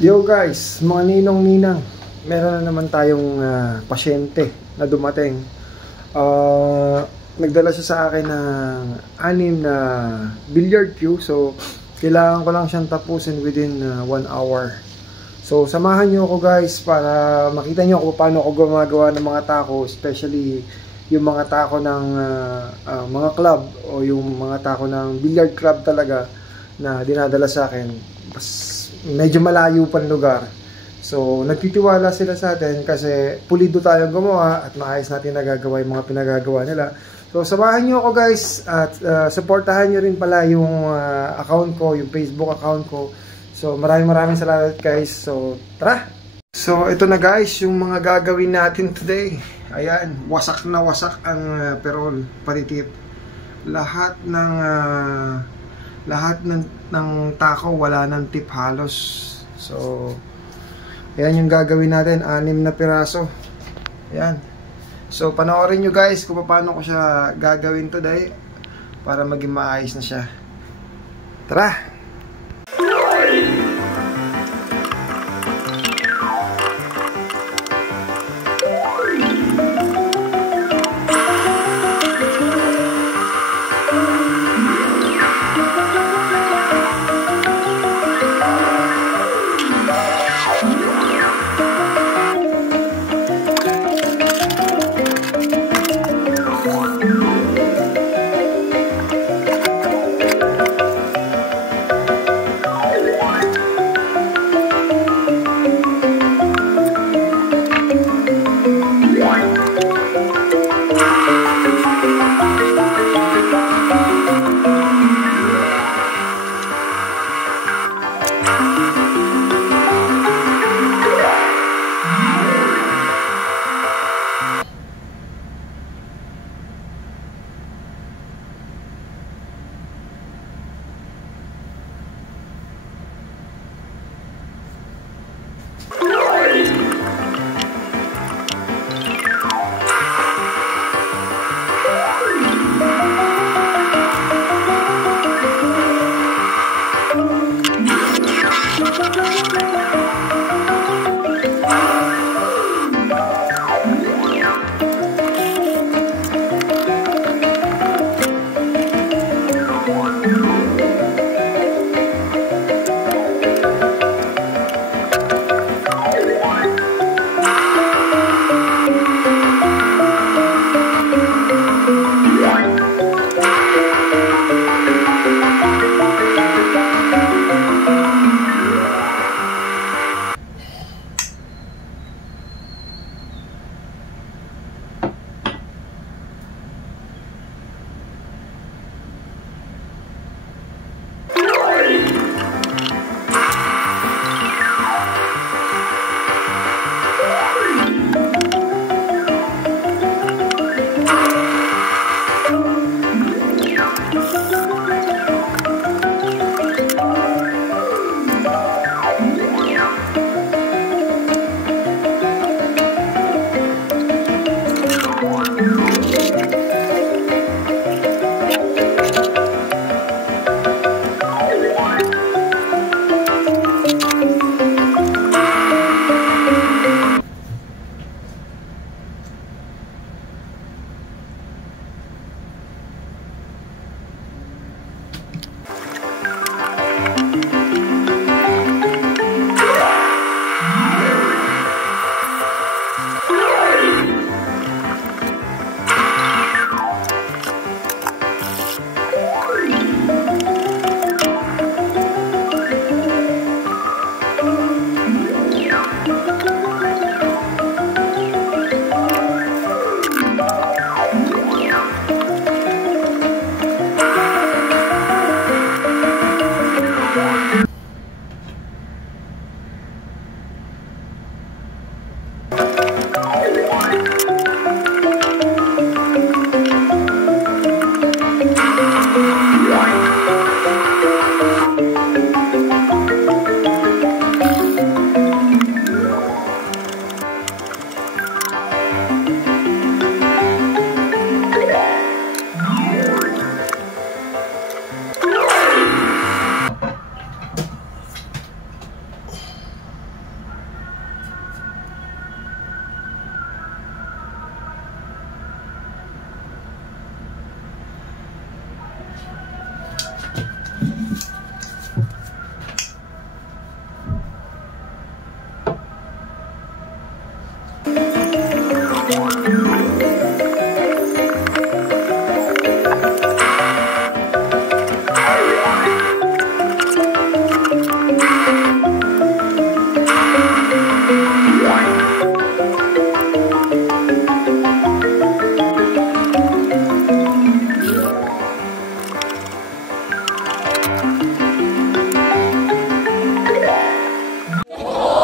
Yo guys, mga ninong-ninang, meron na naman tayong pasyente na dumating. Nagdala siya sa akin ng 6 na billiard cue. So, kailangan ko lang siyang tapusin within 1 hour. So, samahan nyo ako guys para makita nyo kung paano ako gumagawa ng mga tako. Especially yung mga tako ng mga club o yung mga tako ng billiard club talaga na dinadala sa akin. Medyo malayo pang lugar. So, nagtitiwala sila sa atin kasi pulido tayong gumawa at maayos natin nagagawa yung mga pinagagawa nila. So, samahan nyo ako guys at supportahan nyo rin pala yung account ko, yung Facebook account ko. So, maraming salamat guys. So, tara! So, ito na guys yung mga gagawin natin today. Ayan, wasak na wasak ang perol, patitip. Lahat ng tako wala ng tip halos. So ayan yung gagawin natin, 6 na piraso. Ayan. So panoorin nyo guys kung paano ko siya gagawin today para maging maayos na siya. Tara!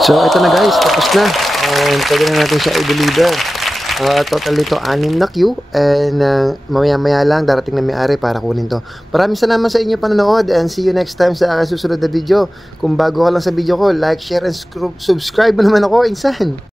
So ito na guys, tapos na. And pwede na natin siya i-deliver. Total nito 6 na queue. And mamaya-maya lang darating na may-ari para kunin to. Maraming salamat sa inyo panonood. And see you next time sa aking susunod na video. Kung bago ka lang sa video ko, like, share, and subscribe mo naman ako. Insan!